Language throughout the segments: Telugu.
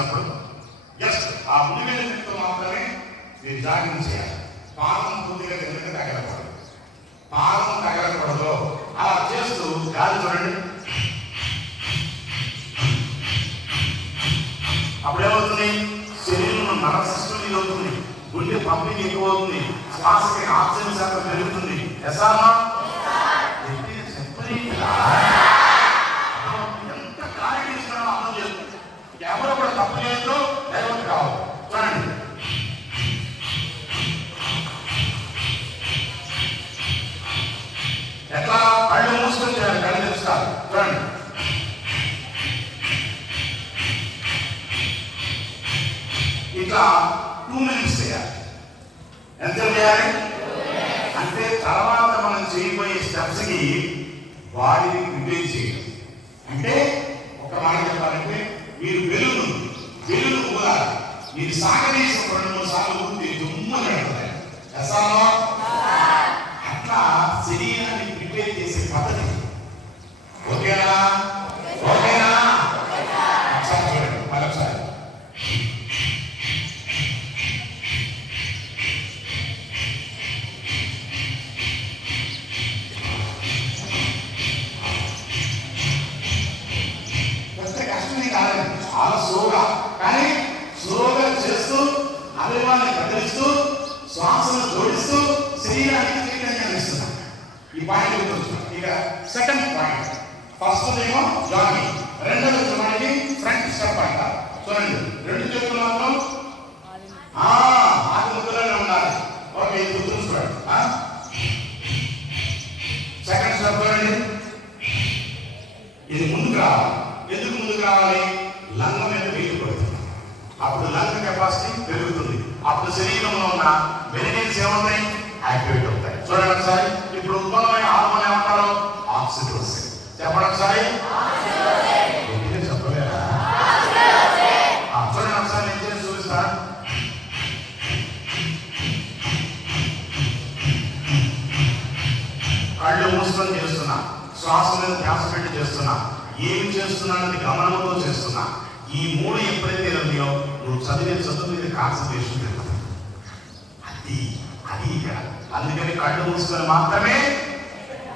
చేసినప్పుడు జస్ట్ ఆ ఉనివేల శక్తితో మాత్రమే మీరు జాగింగ్ చేయాలి. పాదం పూర్తిగా కిందకి తగలకూడదు, పాదం తగలకూడదు. అలా చేస్తూ గాలి చూడండి. అప్పుడేమవుతుంది? శరీరంలో నరసిస్టం ఇది అవుతుంది, గుండె పంపింగ్ ఎక్కువ అవుతుంది, శ్వాసకి ఆక్సిజన్ శాతం పెరుగుతుంది. ఎసామా ఎంత క్లారిటీ ఇస్తున్నాడో అర్థం చేస్తుంది. ఎవరో కూడా తప్పు చేయొద్దు, డైవర్ట్ కావాలి. చూడండి, ఎట్లా కళ్ళు మూసుకొని చేయాలి, కళ్ళు తెలుస్తారు. చూడండి, ఇట్లా 2 minutes చేయాలి. ఎంత చేయాలి అంటే తర్వాత మనం చేయబోయే స్టెప్స్ కి బాడీని ప్రిపేర్ చేయడం. అంటే ఒక మాట చెప్పాలంటే మీరు వెలుగు ఊదాలి. మీరు సాగదీసిన 2-3 సార్లు ఊరితే దుమ్మ కడుతుంది. అట్లా శరీరాన్ని ప్రిపేర్ చేసే పద్ధతి. ఓకేనా? ఓకేనా? ఒకసారి చూడండి, మరొకసారి. చాలా స్లోగా, కానీ స్లోగా చేస్తూ అవయవాన్ని కదిలిస్తూ శ్వాసను జోడిస్తూ శరీరానికి చైతన్యాన్ని ఇస్తున్నాం. ఈ పాయింట్ గుర్తుంచుకోండి. ఇక సెకండ్ పాయింట్, ఫస్ట్ ఏమో జాగింగ్, రెండోది చూడండి ఫ్రంట్ స్టెప్ అంట. చూడండి, 2 చేతులు మాత్రం ఆది ముద్రలోనే ఉండాలి. ఓకే, ఇది గుర్తుంచుకోండి. సెకండ్ స్టెప్ చూడండి, ఇది ముందుకు రావాలి. ఎందుకు ముందుకు రావాలి? లంగ్ మీద వెయిట్ పడుతుంది, అప్పుడు లంగ్ కెపాసిటీ పెరుగుతుంది, అప్పుడు శరీరంలో ఉన్న మెరిడియన్స్ ఏమవుతాయి? యాక్టివేట్ అవుతాయి. చూడండి ఒకసారి, ఇప్పుడు ఉత్పన్నమైన హార్మోన్ ఏమంటారు? ఆక్సిటోసిన్. చెప్పండి ఒకసారి. చెప్పలేరా? చూడండి ఒకసారి, నేను చేసి చూపిస్తా. కళ్ళు మూసుకొని చేస్తున్నా, శ్వాస మీద ధ్యాస పెట్టి చేస్తున్నా, ఏం చేస్తున్నానని గమనంతో చేస్తున్నా. ఈ 3 ఎప్పుడైతే ఉన్నాయో నువ్వు చదివే చదువు మీద కాన్సన్ట్రేషన్ పెరుగుతుంది. అది ఇక్కడ. అందుకని కళ్ళు మూసుకొని మాత్రమే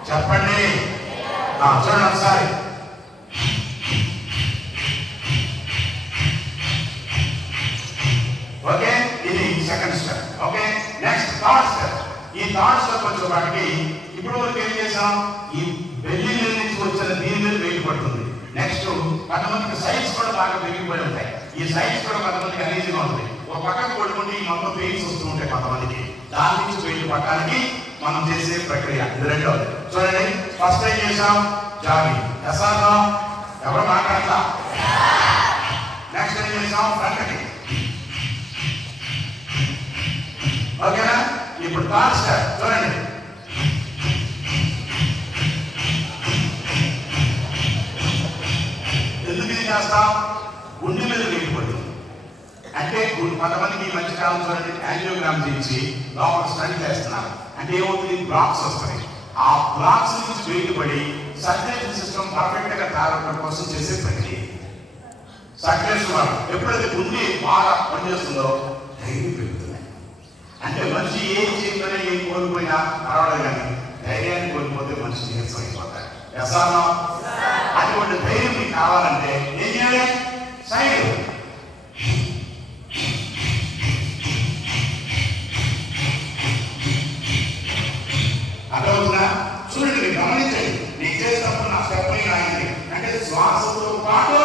చెప్పండి. చూడండి ఒకసారి. ఓకే, ఇది second step. Okay, next third step. ఈ థర్డ్ స్టెప్ వచ్చేవాటికి ఇప్పుడు వరకు ఏం చేసాం? ఈ బెల్లి మీద నుంచి వచ్చిన దీని మీద వెయిట్ పడుతుంది. నెక్స్ట్ కొంతమందికి సైన్స్ కూడా బాగా పెరిగిపోయి ఉంటాయి. ఈ సైన్స్ కూడా కొంతమందికి అనీజీగా ఉంటుంది. ఒక పక్కకు పడుకుంటే ఈ మొత్తం పెయిన్స్ వస్తూ ఉంటాయి కొంతమందికి. దాని నుంచి వెయిట్ పట్టడానికి మనం చేసే ప్రక్రియ ఇది రెండోది. చూడండి, ఫస్ట్ ఏం చేసాం? జాగింగ్. ఎసానం ఎవరు మాట్లాడతా. నెక్స్ట్ ఏం చేసాం? ఫ్రంట్కి. ఓకేనా? ఇప్పుడు థర్డ్ స్టెప్ చూడండి. ఎందుకు ఇది చేస్తాం? గుండె మీద వెయిట్ పడుతుంది. అంటే కొంతమందికి ఈ మధ్యకాలం చూడండి యాంజియోగ్రామ్ చేయించి లోపల స్టడీ చేస్తున్నారు. అంటే ఏమవుతుంది? బ్లాక్స్ వస్తాయి. ఆ బ్లాక్స్ నుంచి వెయిట్ పడి సర్క్యులేషన్ సిస్టమ్ పర్ఫెక్ట్ గా తయారవడం కోసం చేసే ప్రక్రియ సర్క్యులేషన్ వల్ల. ఎప్పుడైతే గుండె బాగా పనిచేస్తుందో ధైర్యం పెరుగుతుంది. అంటే మనిషి ఏం చేయకపోయినా ఏం కోల్పోయినా పర్వాలేదు, కానీ ధైర్యాన్ని కోల్పోతే మనిషి నీరసం అయిపోతాడు. ఎసానో అటువంటి ధైర్యం మీకు కావాలంటే ఏం చేయాలి? సైడ్ అర్థమవుతుందా? చూడండి, మీరు గమనించండి. నేను చేసినప్పుడు నా స్టెప్ ఆగింది. అంటే శ్వాసతో పాటు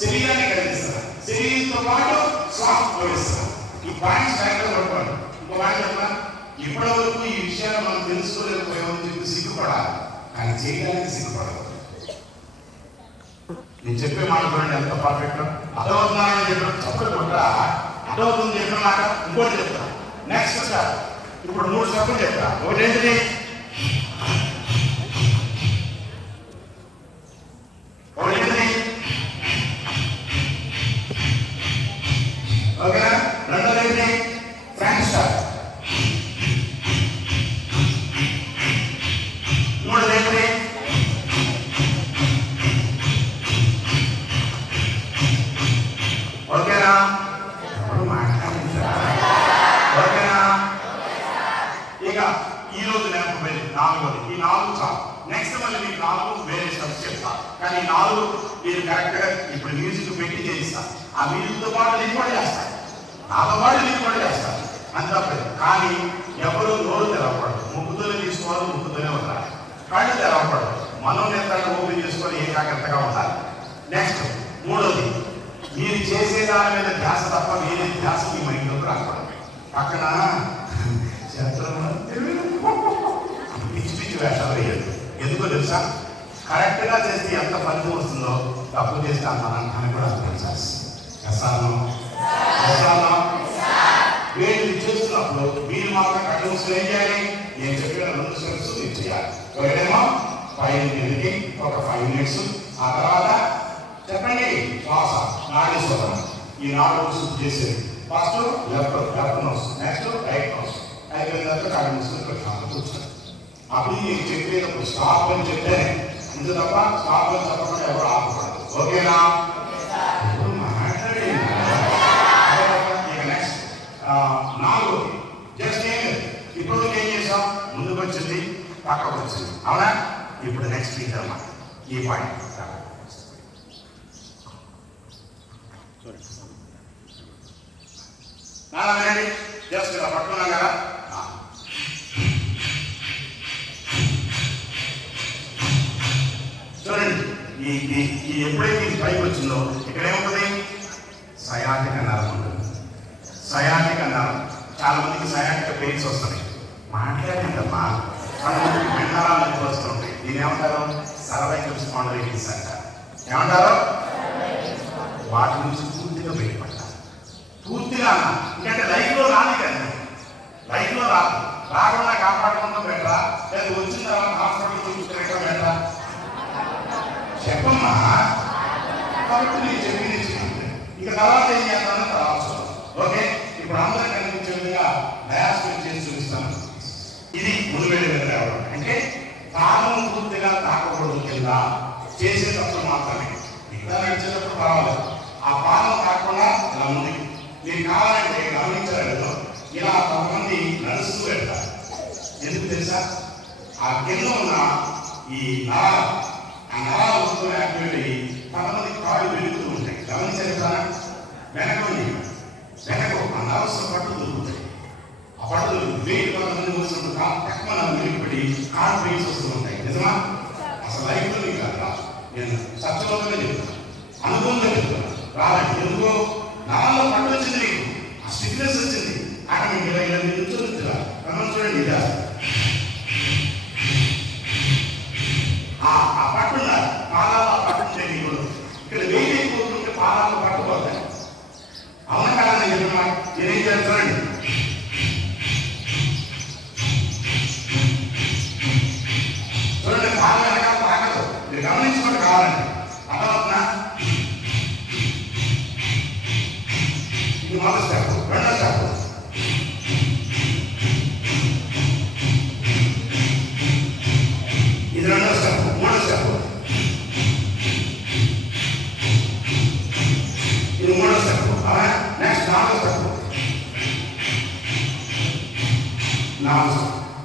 శరీరాన్ని కదిలిస్తున్నా, శరీరంతో పాటు శ్వాస పోయిస్తున్నా. ఈ పాయింట్స్ కరెక్ట్గా పట్టుకోండి. ఇంకో మాట చెప్పిన ఇప్పటి వరకు ఈ విషయాలు మనం తెలుసుకోలేకపోయామని చెప్పి సిగ్గుపడాలి, కానీ చేయడానికి సిగ్గుపడదు. నేను చెప్పే మాట చూడండి ఎంత పర్ఫెక్ట్. అర్థమవుతున్నానని చెప్పిన చప్పుడు కొట్టా, అర్థమవుతుంది చెప్పిన మాట ఇంకోటి చెప్తా. నెక్స్ట్ స్టెప్, ఇప్పుడు 3 స్టెప్లు చెప్తా. ఒకటి ఏంటిది? ఓకేనా? రెండోది ఏంటి? Front step. మూడోది ఏంటి? ఓకే, వచ్చి చెప్తా. కానీ 4 మీరు కరెక్ట్గా ఇప్పుడు మ్యూజిక్ పెట్టి చేయిస్తా. ఆ మ్యూజిక్తో పాటు నేను కూడా చేస్తాను, నాతో పాటు నేను కూడా చేస్తాను, అంత తప్పలేదు. కానీ ఎవరు నోరు తెరవకూడదు, ముక్కుతోనే తీసుకోవాలి, ముక్కుతోనే ఉండాలి. కళ్ళు తెరవకూడదు, మనోనేత్రాన్ని ఓపెన్ చేసుకొని ఏకాగ్రతగా ఉండాలి. నెక్స్ట్ 3వది, మీరు చేసే దాని మీద ధ్యాస తప్ప వేరే ధ్యాస మీ మైండ్లోకి రాకూడదు. పక్కన పిచ్చి పిచ్చి వేషాలు వేయదు. ఎందుకో తెలుసా? కరెక్ట్గా చేస్తే ఎంత ఫలితం వస్తుందో తప్పు చేస్తే అని కూడా తెలుసాను. వీళ్ళు చేస్తున్నప్పుడు మీరు మాత్రం కళ్ళు ఏం చేయాలి? నేను చెప్పిన 2 స్టెప్స్ మీరు చేయాలి. ఒకటేమో 5 నిమిషాలకి ఒక 5 మినిట్స్, ఆ తర్వాత చెప్పండి శ్వాస నాడి శోధన. ఈ 4 శుద్ధి చేసేది. First left nose, next right nose. అయిపోయిన తర్వాత కాళ్ళు మూసుకొని ప్రశాంతంగా కూర్చోండి. అప్పుడు నేను చెప్పేటప్పుడు స్టాప్ అని చెప్తేనే, ఇంత తప్ప స్టాప్ అని చెప్పకుండా ఎవరు ఆపకూడదు. ఓకేనా? ఇప్పుడు మాట్లాడి ఇక నెక్స్ట్ 4వది జస్ట్ ఏం లేదు. ఇప్పుడు ఏం చేసాం? ముందుకు వచ్చింది, పక్కకు వచ్చింది, అవునా? ఇప్పుడు నెక్స్ట్ అన్నమాట ఈ పాయింట్. వినండి, జస్ట్ ఇలా పట్టుకున్నాం కదా, చూడండి. ఈ ఎప్పుడైతే ఈ పైకి వచ్చిందో ఇక్కడ ఏముంటుంది? సయాటిక నరం ఉంటుంది. సయాటిక నరం, చాలా మందికి సయాటిక పెయిన్స్ వస్తున్నాయి. మాట్లాడిందమ్మా, చాలా మందికి మెండరాలు ఎక్కువ వస్తుంటాయి. దీని ఏమంటారు? సర్వైకల్ స్పాండిలైటిస్ అంటారు. ఏమంటారు? వాటి నుంచి పూర్తిగా బయటపడతారు. పూర్తిగా ఎందుకంటే లైఫ్లో రాదు కదా, లైఫ్లో రాదు. రాకుండా కాపాడుకుంటూ పెట్టరా, లేదా వచ్చిన తర్వాత హాస్పిటల్ చూపించడం పెట్టరా? చెప్పమ్మా. కాబట్టి నేను చెప్పింది ఇక తర్వాత ఏం చేస్తానో తర్వాత. ఓకే, ఇప్పుడు అందరూ కనిపించే విధంగా డయాస్మెంట్ చేసి చూపిస్తాను. ఇది ముందు వెళ్ళే విధంగా అంటే తాగం పూర్తిగా తాకకూడదు కింద చేసేటప్పుడు మాత్రమే. మిగతా నడిచేటప్పుడు పర్వాలేదు. ఆ పాదం కాకుండా ఇలా ముందుకి మీరు కావాలంటే గమనించలేదు. ఇలా కొంతమంది నడుస్తూ వెళ్తారు. ఎందుకు తెలుసా? ఆ కింద ఉన్న ఈ నరాలు, ఆ నరాలు వస్తూ యాక్టివేట్ అయ్యి కొంతమంది కాళ్ళు వెలుగుతూ ఉంటాయి. గమనించారు కదా? వెనక ఆ నర్వస్ పట్టు దొరుకుతాయి. ఆ పట్టు వెయిట్ కొంతమంది వస్తున్నప్పుడు తక్కువ వెలుగుపడి కాళ్ళు పెయిన్స్ వస్తూ ఉంటాయి. నిజమా? అసలు లైఫ్లో మీకు అట్లా నేను సత్యవంతంగా చెప్తాను, అనుభవంగా చెప్తాను. రాదండి. ఎందుకో నరాల్లో పట్టు వచ్చింది, నీకు ఆ స్టిఫ్నెస్ వచ్చింది. అక్కడ మీకు ఇలా ఇలా మీరు చూస్తున్నా మనం చూడండి. ఇదా ఆ పట్టున్న పాదాలు, ఆ పట్టుంటే మీకు ఇక్కడ వెయిట్ అయిపోతుంటే పాదాలు పట్టుకోతాయి. అవును కాదని చెప్పిన నేనేం చేస్తానండి, చూడండి పాదం వెనకాల తాకదు. మీరు గమనించుకోండి కావాలండి. అర్థమవుతున్నా? ఇది మొదటి స్టెప్. రెండో స్టెప్ ఇది, రెండో స్టెప్. మూడో స్టెప్ ఇది, మూడో స్టెప్. నెక్స్ట్ 4వ స్టెప్.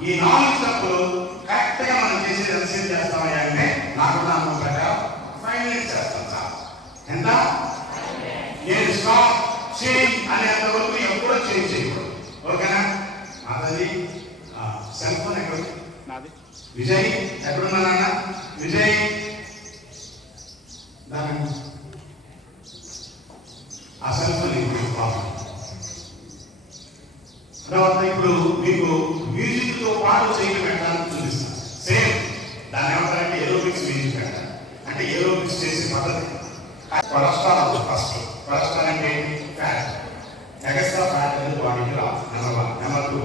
ఈ 4 స్టెప్పులు కరెక్ట్గా మనం చేసేది ఎంతసేపు చేస్తామని అంటే నాకు అనుభవం ప్రకారం 5 మినిట్స్ చేస్తాం సార్. ఎంత? నేను స్టాప్ చేంజ్ అనేంత వరకు ఎప్పుడో చేంజ్ చేయకూడదు. ఓకేనా? అతది సెల్ ఫోన్ ఎక్కడ? నాది. విజయ్ ఎక్కడున్నా నాన్న? విజయ్ ఆ సెల్ ఫోన్ ఇప్పుడు మీకు మ్యూజిక్తో పాటు చేయడం పెట్టడానికి చూపిస్తాను. సేమ్ దాన్ని ఏమంటారంటే ఏరోబిక్స్ మ్యూజిక్ అంటారు. అంటే ఏరోబిక్స్ చేసే పద్ధతి. Cholesterol first. కొలెస్ట్రాల్ అంటే ఫ్యాట్. ఎగస్ట్రా ఫ్యాట్ అనేది బాడీకి రాదు. నెంబర్ 1. నెంబర్ 2,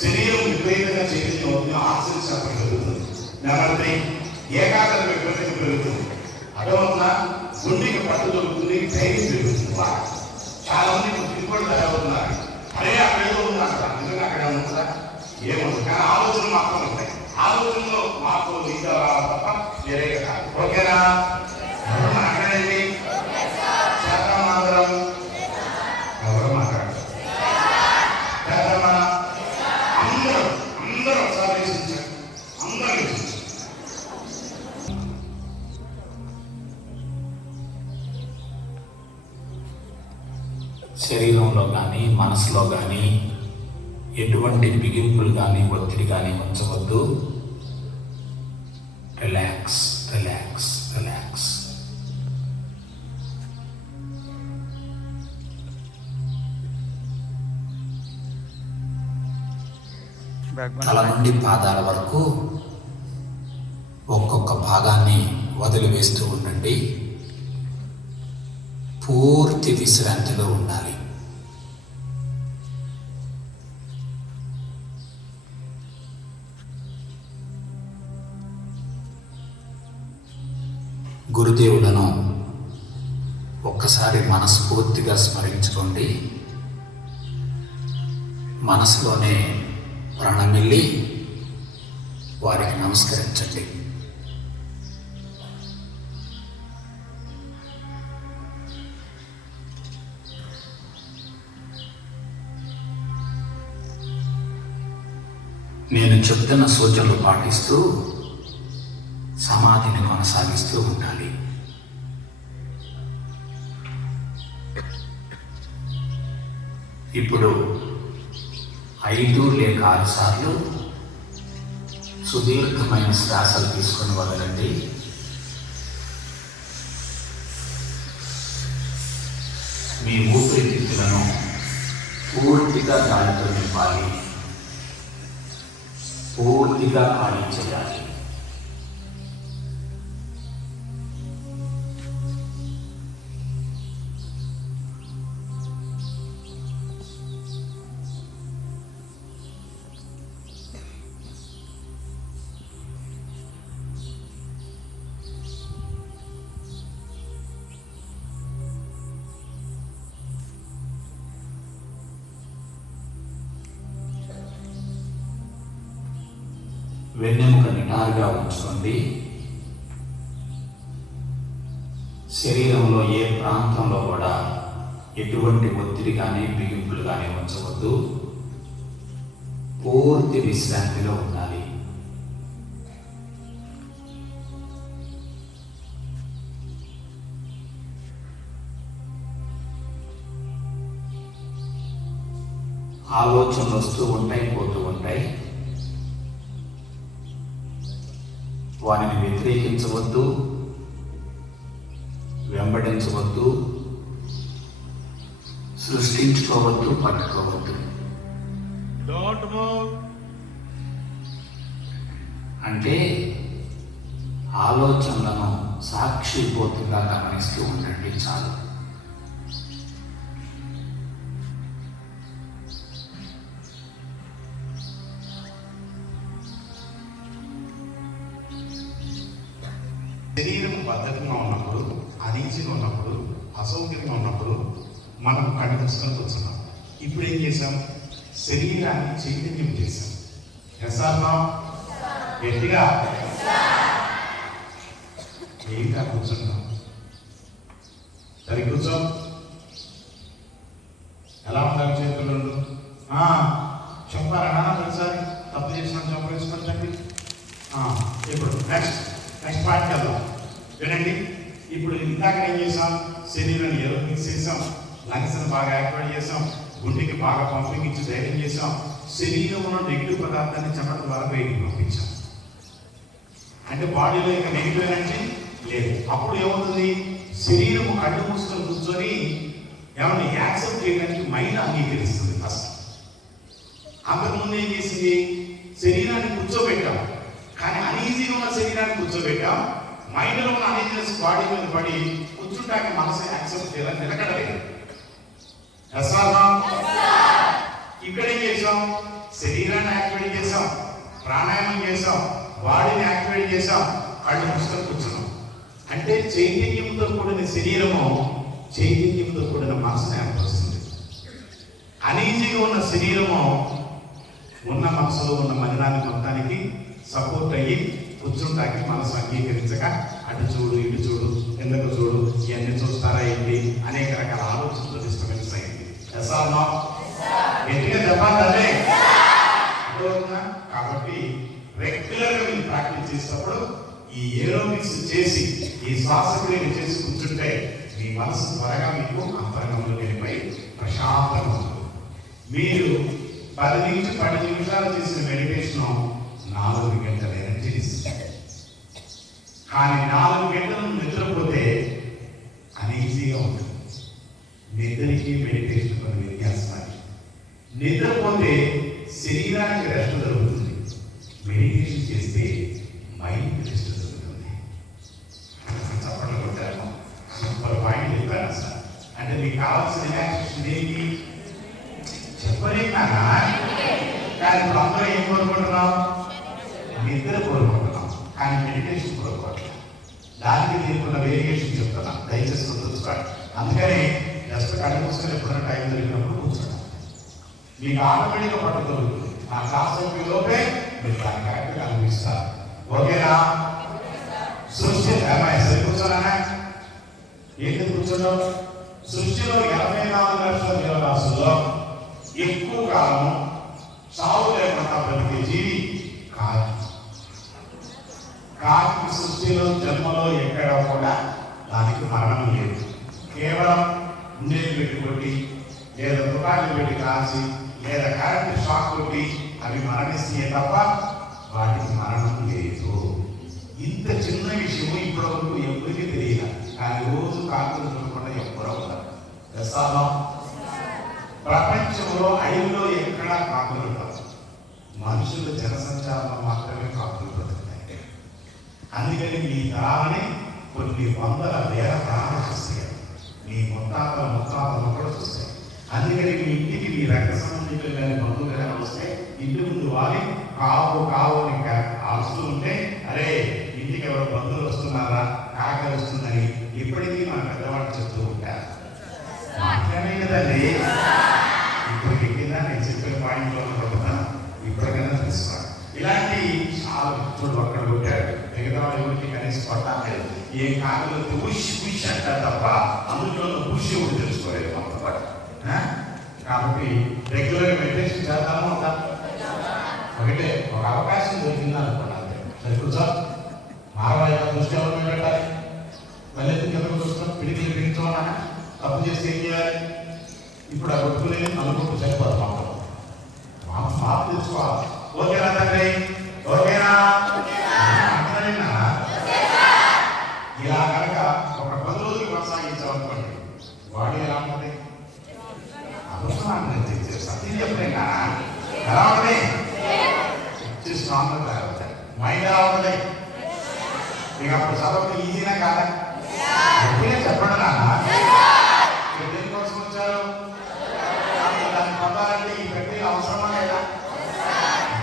శరీరం విపరీతంగా చైతన్యం అవుతుంది, ఆక్సిజన్ సరఫరా పెరుగుతుంది. నెంబర్ 3, ఏకాగ్రత విపరీతంగా పెరుగుతుంది. అర్థమవుతున్నా? గుండెకి పట్టు దొరుకుతుంది, ధైర్యం పెరుగుతుంది. చాలా మంది ఇప్పుడు తిరుగుబడి తయారవుతున్నారు. అరే అక్కడేదో ఉంది అక్కడ, నిజంగా అక్కడ ఉంటుందా? ఏముంది, కానీ ఆలోచనలు మాత్రం ఉంటాయి. ఆలోచనలో మార్పు ఇంకా తప్ప వేరేగా కాదు. ఓకేనా? మాట్లాడండి. చేద్దాం అందరం. ఎవరు మాట్లాడారు? చేద్దామా? అందరూ ఒకసారి వీక్షించండి. అందరూ వీక్షించండి. శరీరంలో కానీ మనసులో కానీ ఎటువంటి బిగింపులు కానీ ఒత్తిడి కానీ ఉంచవద్దు. Relax, relax, relax. తల నుండి పాదాల వరకు ఒక్కొక్క భాగాన్ని వదిలివేస్తూ ఉండండి. పూర్తి విశ్రాంతిలో ఉండాలి. గురుదేవులను ఒక్కసారి మనస్ఫూర్తిగా స్మరించుకోండి. మనసులోనే ప్రణమిల్లి వారికి నమస్కరించండి. నేను చెప్తున్న సూచనలు పాటిస్తూ సమాధిని కొనసాగిస్తూ ఉండాలి. ఇప్పుడు 5 లేక 6 సార్లు సుదీర్ఘమైన శ్వాసలు తీసుకొని వదలండి. మీ ఊపిరితిత్తులను పూర్తిగా గాలితో నింపాలి. పూర్తిగా ఖాళీ చేయాలి. వెన్నెముక నిటారుగా ఉంచుకోండి. శరీరంలో ఏ ప్రాంతంలో కూడా ఎటువంటి ఒత్తిడి కానీ బిగింపులు కానీ ఉంచవద్దు. పూర్తి విశ్రాంతిలో ఉండాలి. ఆలోచనలు వస్తూ ఉంటాయి, పోతూ ఉంటాయి. వారిని వ్యతిరేకించవద్దు, వెంబడించవద్దు, సృష్టించుకోవద్దు, పట్టుకోవద్దు. అంటే ఆలోచనలను సాక్షిపోతుగా గమనిస్తూ ఉండండి చాలు. శరీరం బద్ధకంగా ఉన్నప్పుడు, అనీజీగా ఉన్నప్పుడు, అసౌకర్యంగా ఉన్నప్పుడు మనం కళ్ళు మూసుకొని కూర్చున్నాం. ఇప్పుడు ఏం చేసాం? శరీరాన్ని చైతన్యం చేశాం. ఎసార్నా గట్టిగా ఏంటా కూర్చుంటాం? సరి కూర్చో. ఎలా ఉండాలి? చేతులు చెప్పారా? ప్రతిసారి తప్పు చేసిన చెప్పేసుకొని చెప్పి ఇప్పుడు నెక్స్ట్ పాయింట్కి వెళ్దాం. వినండి. ఇప్పుడు ఇందాక ఏం చేసాం? శరీరాన్ని ఎరోబిక్స్ చేసాం, లంగ్స్ని బాగా యాక్టివేట్ చేసాం, గుండెకి బాగా పంపింగ్ ఇచ్చి ధైర్యం చేసాం, శరీరంలో నెగిటివ్ పదార్థాన్ని చెమట ద్వారా బయటికి పంపించాం. అంటే బాడీలో ఇక నెగిటివ్ ఎనర్జీ లేదు. అప్పుడు ఏమవుతుంది? శరీరం కళ్ళు మూసుకొని కూర్చొని ఏమన్నా యాక్సెప్ట్ చేయడానికి మైండ్ అంగీకరిస్తుంది. ఫస్ట్ అంతకుముందు ఏం చేసింది? శరీరాన్ని కూర్చోబెట్టాం, కానీ అనీజీగా ఉన్న శరీరాన్ని కూర్చోబెట్టాం. మైండ్లో ఉన్న అనీజీనెస్ బాడీ మీద పడి కూర్చుంటానికి మనసు యాక్సెప్ట్ చేయాలని నిలకడలేదు. ఇక్కడ ఏం చేసాం? శరీరాన్ని యాక్టివేట్ చేసాం, ప్రాణాయామం చేసాం, బాడీని యాక్టివేట్ చేసాం, కళ్ళు మూసుకొని కూర్చున్నాం. అంటే చైతన్యంతో కూడిన శరీరము చైతన్యంతో కూడిన మనసును ఏర్పరుస్తుంది. అనీజీగా ఉన్న శరీరము ఉన్న మనసులో ఉన్న మలినాన్ని మొత్తానికి సపోర్ట్ అయ్యి కూర్చుంటానికి మనసు అంగీకరించక అటు చూడు, ఇటు చూడు, ఎందుకు చూడు, ఇవన్నీ చూస్తారా ఏంటి అనేక రకాల ఆలోచనలు డిస్టర్బెన్స్ అయింది. గట్టిగా చెప్పాలి. కాబట్టి రెగ్యులర్గా మీరు ప్రాక్టీస్ చేసినప్పుడు ఈ ఏరోబిక్స్ చేసి ఈ శ్వాసక్రియలు చేసి కూర్చుంటే మీ మనసు త్వరగా మీకు అంతరంగంలో వెళ్ళిపోయి ప్రశాంతంగా ఉంటుంది. మీరు 10 నుంచి 10 నిమిషాలు చేసిన మెడిటేషన్ 4 గంటల ఎనర్జీ ఇస్తుంది. కానీ 4 గంటలు నిద్రపోతే అనీజీగా ఉంటుంది. నిద్రకి మెడిటేషన్ కొన్ని వ్యత్యాసాలు. నిద్రపోతే శరీరానికి రెస్ట్ దొరుకుతుంది, మెడిటేషన్ చేస్తే మైండ్ రెస్ట్ దొరుకుతుంది. చప్పట్లు కొట్టాను, సూపర్ పాయింట్ చెప్పాను సార్. అంటే మీకు కావాల్సిన రిలాక్సేషన్ ఏంటి చెప్పలేనా? కానీ ఇప్పుడు అందరూ ఏం కోరుకుంటున్నాం? నిద్ర కోరుకుంటున్నాం, కానీ మెడిటేషన్ కోరుకోవట్లేదు. దానికి దీనికి వేరియేషన్ చెప్తున్నాం, దయచేసి గుర్తుంచుకోండి. అందుకని జస్ట్ కళ్ళు మూసుకొని ఎప్పుడైనా టైం దొరికినప్పుడు కూర్చోండి, మీకు ఆటోమేటిక్గా పట్టుకోగలుగుతుంది. నా క్లాస్ అయిపోయే లోపే మీరు దాన్ని కరెక్ట్గా అనిపిస్తారు. ఓకేనా? సృష్టి సరి కూర్చోనా? ఏంటి కూర్చోడం? సృష్టిలో 84 లక్షల జీవరాశుల్లో ఎక్కువ కాలం సాగు లేకుండా బ్రతికే జీవి కాకి. కాకి సృష్టిలో జన్మలో ఎక్కడ కూడా దానికి మరణం లేదు. కేవలం ఉండేది పెట్టుకొట్టి లేదా తుపాకులు పెట్టి కాల్చి లేదా కరెంట్ షాక్ కొట్టి అవి మరణిస్తే తప్ప వాటికి మరణం లేదు. ఇంత చిన్న విషయము ఇప్పటివరకు ఎవరికి తెలియదు. కానీ రోజు కాకులు చూడకుండా ఎవ్వరూ ఉంటారు. ప్రపంచంలో 5లో ఎక్కడా కాకులు ఉంటారు. మనుషుల జనసంచారంలో మాత్రమే కాకులు బ్రతుకుతాయి. అందుకని మీ తరాలని కొన్ని వందల వేల తరాలు చూస్తాయి. మీ ముత్తాతలు కూడా చూస్తాయి. అందుకని మీ ఇంటికి మీ రక్త సంబంధికులు కానీ బంధువులు కానీ వస్తే ఇంటి ముందు వాలి కావు అని ఆలుస్తూ ఉంటే, అరే ఇంటికి ఎవరు బంధువులు వస్తున్నారా, కాకి వస్తుందని ఇప్పటికీ మన పెద్దవాళ్ళు చెప్తూ ఉంటారు. మాట్లాడే కదండి. ఇప్పుడు ఎక్కిందా నేను చెప్పిన పాయింట్లో పడుతున్నాను, ఇప్పటికైనా తెలుసుకోవాలి. ఇలాంటి చాలా చూడు అక్కడ కొట్టాడు, మిగతా వాళ్ళు ఎవరికి కనీసం పట్టాలేదు. ఏ కాకులు పుష్ అంటారు తప్ప అందులో పుష్ ఎవరు తెలుసుకోలేదు మాతో పాటు. కాబట్టి రెగ్యులర్గా మెడిటేషన్ చేద్దాము ఉంటాం. ఒకటే ఒక అవకాశం దొరికిందా అనుకున్నాను. సరే కూర్చో. మారవాయి దృష్టి ఎవరు పెట్టాలి? మళ్ళీ ఎవరు చూస్తున్నాం? పిడికిలు పిడించోనా? తప్పు చేస్తే ఏం చేయాలి? ఇప్పుడు ఆ కొట్టుకునేది అనుకుంటూ సరిపోదు. మార్పు తెచ్చుకోవాలి. ఓకేనా తండ్రి? ఓకేనా? ఇలా కనుక ఒక 10 రోజులు కొనసాగించాలనుకోండి, వాడు ఎలా ఉంటుంది? సత్యం చెప్పలేనా? ఎలా ఉంటుంది? స్ట్రాంగ్గా తయారవుతాయి. మైండ్ ఎలా ఉంటుంది? మీకు అప్పుడు చదవడం ఈజీనా కాదా? ఎప్పుడే చెప్పండి నాన్న. దేనికోసం వచ్చారు? దాన్ని పొందాలంటే ఈ ప్రక్రియ అవసరమా లేదా?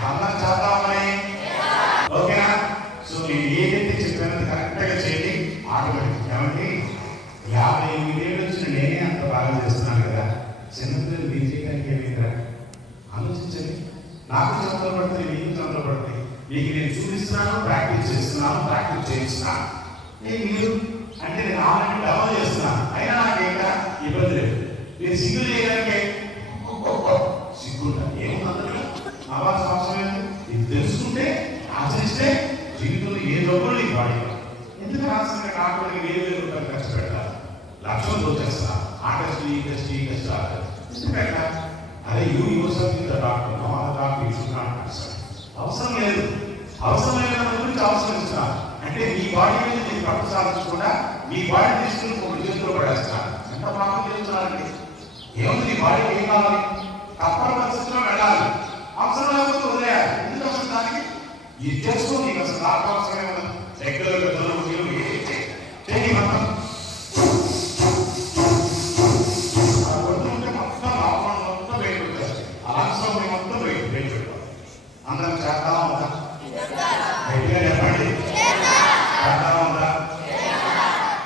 బంధం చేద్దామని. ఓకేనా? సో నేను ఏదైతే చెప్పానో కరెక్ట్గా చేయండి. ఆటోమేటిక్ ఏమండి 58 ఏళ్ళు వచ్చిన నేనే అంత బాగా చేస్తున్నాను కదా, చిన్నపిల్లలు మీరు చేయడానికి ఏమైందిరా? ఆలోచించండి. నాకు చదువులు పడుతుంది, మీకు చదువులు పడుతుంది. మీకు నేను చూపిస్తున్నాను, ప్రాక్టీస్ చేయిస్తున్నాను. మీరు అంటే నేను ఆల్రెడీ డెవలప్ చేస్తున్నాను, అయినా నాకు ఇంకా ఇబ్బంది లేదు. నేను సింగిల్ చేయడానికి సిగ్గుంటా ఏముంది? అవ్వాల్సిన అవసరం లేదు. ఇది తెలుసుకుంటే ఆచరిస్తే జీవితంలో ఏ డబ్బులు నీకు వాడి. ఎందుకు రాసిన కాకుండా వేరు రూపాయలు ఖర్చు పెట్టాలి? లక్షలు వచ్చేస్తా. ఆ టెస్ట్ ఈ టెస్ట్ ఎందుకు పెట్టాలి? అదే డాక్టర్ అవసరం లేదు. అవసరమైన గురించి అవసరం ఇస్తున్నారు. అంటే మీ బాడీ మీద మీరు పట్టు సాధించకుండా మీ బాడీ తీసుకుని ఒక చేతిలో పడేస్తున్నారు. ఎంత పాపం చేస్తున్నారండి? ఏముంది? మీ బాడీకి ఏం కావాలి? తప్పని పరిస్థితిలో వెళ్ళాలి. అవసరం లేకపోతే వదిలేయాలి. ఎందుకు అవసరం? దానికి ఇది చేసుకో. నీకు అసలు నాకు అవసరమే